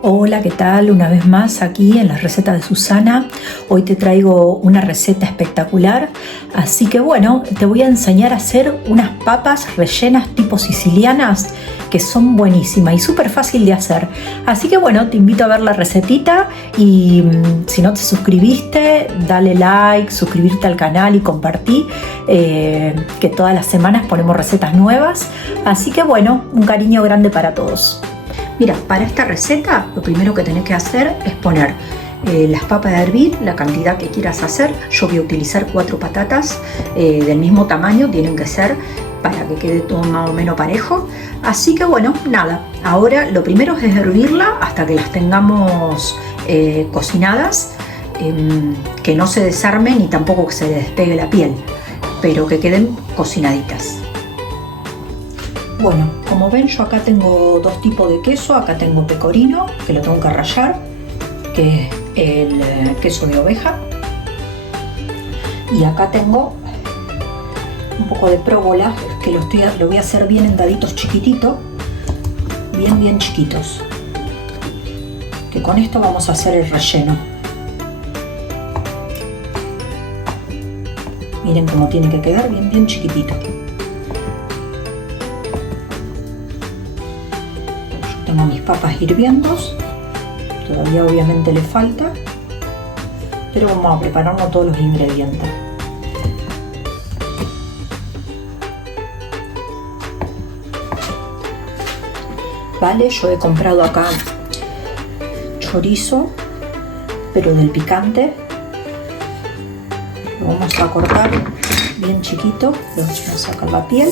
Hola, ¿qué tal? Una vez más aquí en las recetas de Susana. Hoy te traigo una receta espectacular, así que bueno, te voy a enseñar a hacer unas papas rellenas tipo sicilianas que son buenísimas y súper fácil de hacer. Así que bueno, te invito a ver la recetita y si no te suscribiste, dale like, suscribirte al canal y compartí, que todas las semanas ponemos recetas nuevas. Así que bueno, un cariño grande para todos. Mira, para esta receta lo primero que tenés que hacer es poner las papas a hervir, la cantidad que quieras hacer. Yo voy a utilizar 4 patatas del mismo tamaño, tienen que ser para que quede todo más o menos parejo. Así que bueno, nada, ahora lo primero es hervirla hasta que las tengamos cocinadas, que no se desarmen ni tampoco que se despegue la piel, pero que queden cocinaditas. Bueno, como ven, yo acá tengo dos tipos de queso. Acá tengo pecorino, que lo tengo que rallar, que es el queso de oveja. Y acá tengo un poco de próvola, que lo voy a hacer bien en daditos chiquititos, bien chiquitos. Que con esto vamos a hacer el relleno. Miren cómo tiene que quedar bien chiquitito. Tengo mis papas hirviendo, todavía obviamente le falta, pero vamos a prepararnos todos los ingredientes. Vale, yo he comprado acá chorizo, pero del picante. Lo vamos a cortar bien chiquito, le vamos a sacar la piel.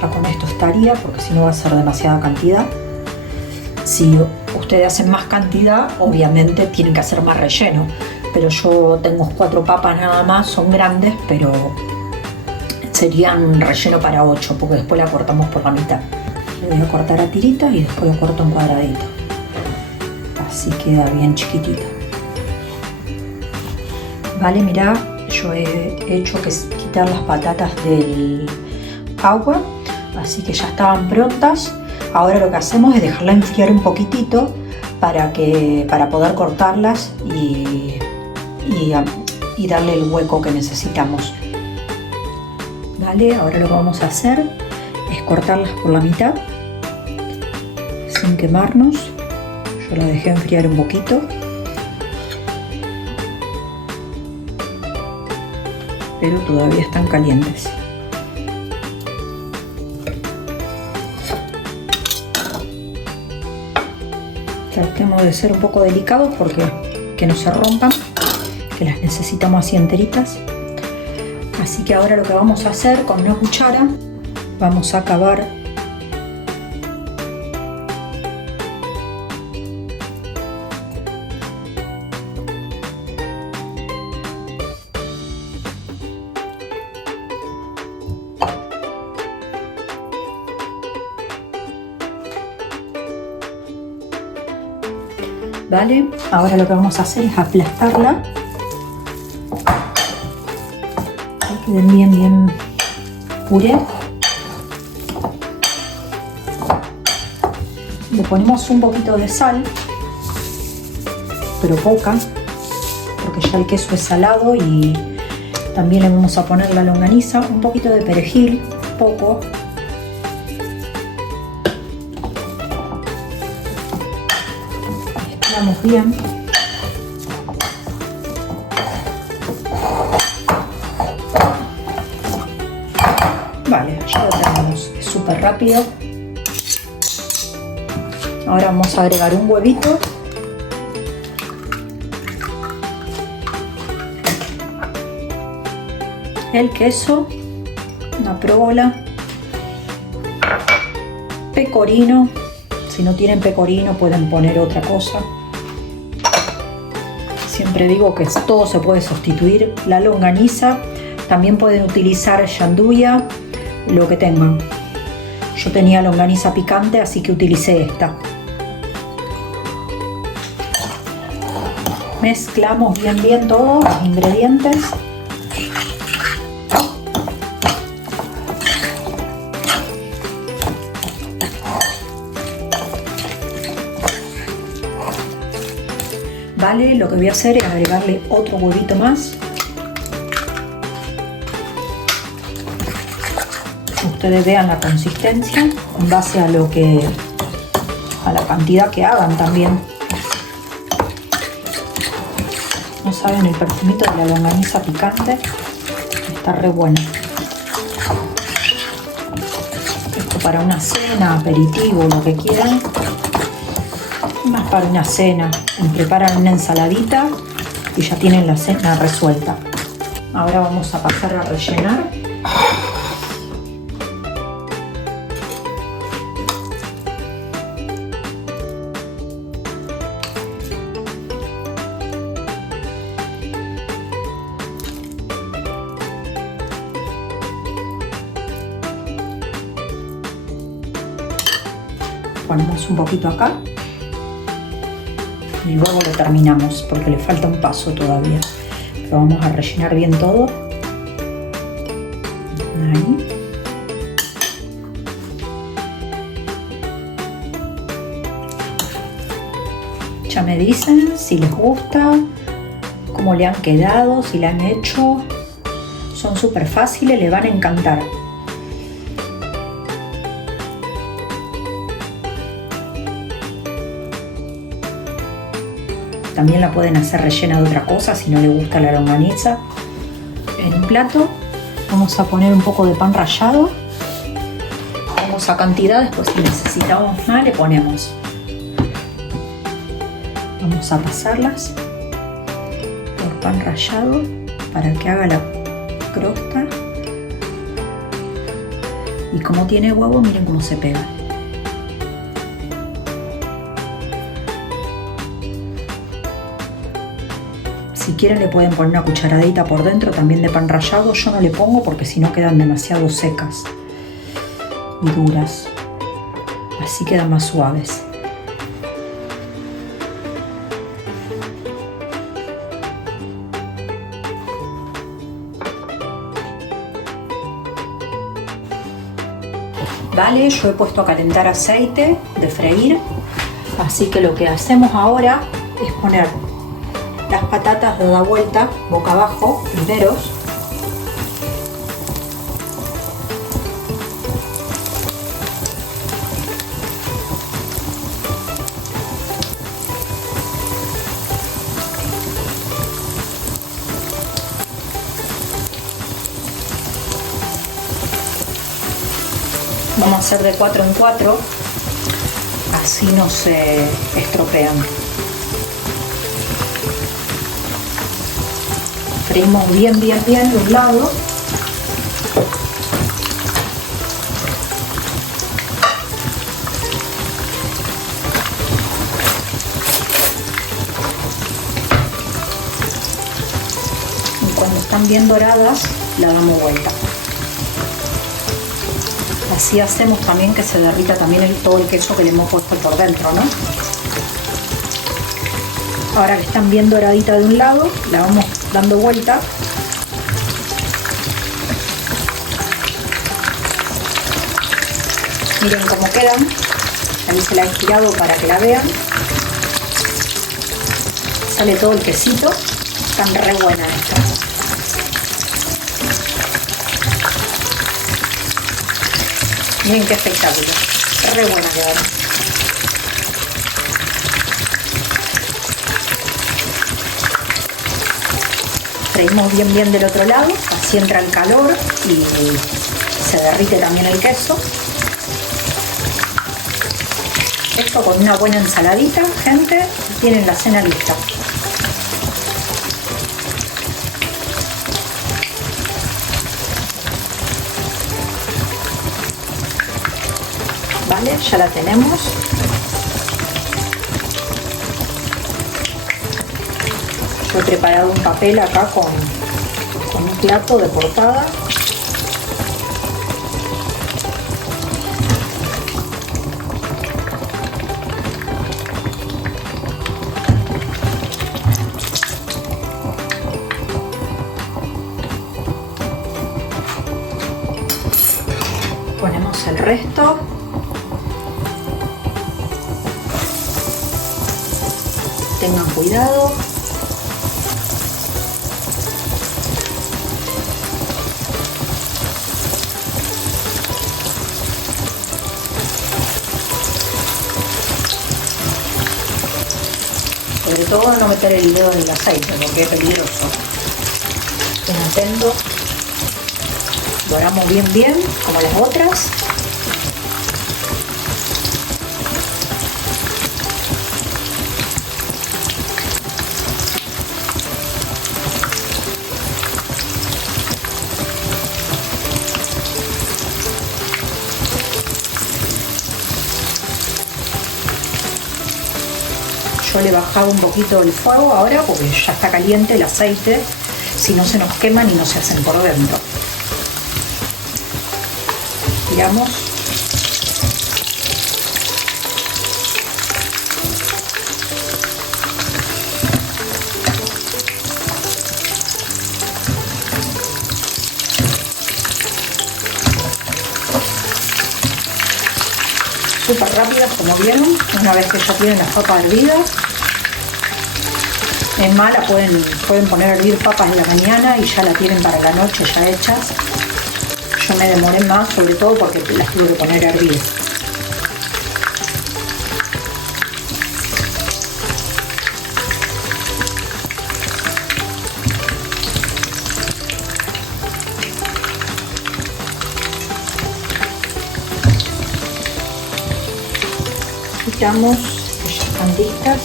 Ya con esto estaría, porque si no va a ser demasiada cantidad. Si ustedes hacen más cantidad, obviamente tienen que hacer más relleno, pero yo tengo 4 papas nada más, son grandes, pero serían relleno para 8, porque después la cortamos por la mitad. Le voy a cortar a tiritas y después lo corto en cuadradito, así queda bien chiquitito. Vale, mirá, yo he hecho que quitar las patatas del agua, así que ya estaban prontas. Ahora lo que hacemos es dejarla enfriar un poquitito para poder cortarlas y darle el hueco que necesitamos. Vale, ahora lo que vamos a hacer es cortarlas por la mitad sin quemarnos. Yo la dejé enfriar un poquito, pero todavía están calientes. Tratemos de ser un poco delicados porque que no se rompan, que las necesitamos así enteritas. Así que ahora lo que vamos a hacer con una cuchara, vamos a acabar ¿vale? Ahora lo que vamos a hacer es aplastarla, que queden bien puré. Le ponemos un poquito de sal, pero poca, porque ya el queso es salado, y también le vamos a poner la longaniza, un poquito de perejil, poco. Bien. Vale, ya lo tenemos, es súper rápido. Ahora vamos a agregar un huevito, el queso, una próvola, pecorino. Si no tienen pecorino pueden poner otra cosa. Siempre digo que todo se puede sustituir. La longaniza, también pueden utilizar gianduja, lo que tengan. Yo tenía longaniza picante, así que utilicé esta. Mezclamos bien todos los ingredientes. Vale, lo que voy a hacer es agregarle otro huevito más. Ustedes vean la consistencia en base a la cantidad que hagan también. No saben, el perfumito de la longaniza picante está re bueno. Esto para una cena, aperitivo, lo que quieran. Más para una cena. Preparan una ensaladita y ya tienen la cena resuelta. Ahora vamos a pasar a rellenar. Ponemos un poquito acá y luego lo terminamos porque le falta un paso todavía, pero vamos a rellenar bien todo. Ahí. Ya me dicen si les gusta, cómo le han quedado, si le han hecho. Son súper fáciles, le van a encantar. También la pueden hacer rellena de otra cosa si no les gusta la longaniza. En un plato vamos a poner un poco de pan rallado. Vamos a cantidad, después si necesitamos más le ponemos. Vamos a pasarlas por pan rallado para que haga la crosta. Y como tiene huevo, miren cómo se pega. Si quieren le pueden poner una cucharadita por dentro también de pan rallado. Yo no le pongo porque si no quedan demasiado secas y duras. Así quedan más suaves. Vale, yo he puesto a calentar aceite de freír. Así que lo que hacemos ahora es poner las patatas dadas vuelta boca abajo, primeros. Vamos a hacer de 4 en 4, así no se estropean. Freímos bien de un lado. Y cuando están bien doradas, la damos vuelta. Así hacemos también que se derrita también todo el queso que le hemos puesto por dentro, ¿no? Ahora que están bien doraditas de un lado, la vamos dando vuelta. Miren cómo quedan. Ahí se la he girado para que la vean. Sale todo el quesito. Están re buenas estas. Miren qué espectáculo. Re buena quedaron. Freímos bien del otro lado, así entra el calor y se derrite también el queso. Esto con una buena ensaladita, gente, tienen la cena lista. Vale, ya la tenemos. Yo he preparado un papel acá con un plato de portada. resto. Tengan cuidado. Sobre todo no meter el dedo en el aceite porque es peligroso. Estén atentos. Doramos bien como las otras. Yo le bajaba un poquito el fuego ahora porque ya está caliente el aceite, si no se nos queman y no se hacen por dentro. Tiramos. Súper rápidas, como vieron, una vez que ya tienen las papas hervidas. Es más, pueden poner a hervir papas en la mañana y ya la tienen para la noche ya hechas. Yo me demoré más, sobre todo porque las tuve que poner a hervir. Quitamos, que ya están listas.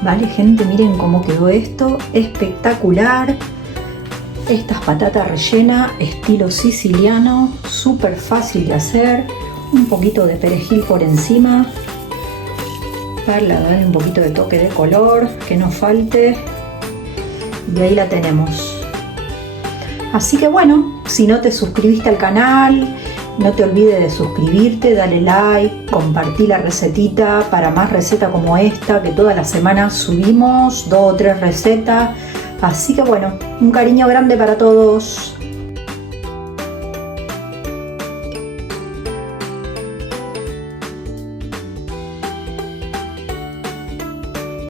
Vale, gente, miren cómo quedó esto, espectacular. Estas patatas rellenas, estilo siciliano, súper fácil de hacer. Un poquito de perejil por encima, para darle un poquito de toque de color, que no falte. Y ahí la tenemos. Así que bueno, si no te suscribiste al canal, no te olvides de suscribirte, dale like, compartí la recetita para más recetas como esta, que todas las semanas subimos 2 o 3 recetas. Así que bueno, un cariño grande para todos.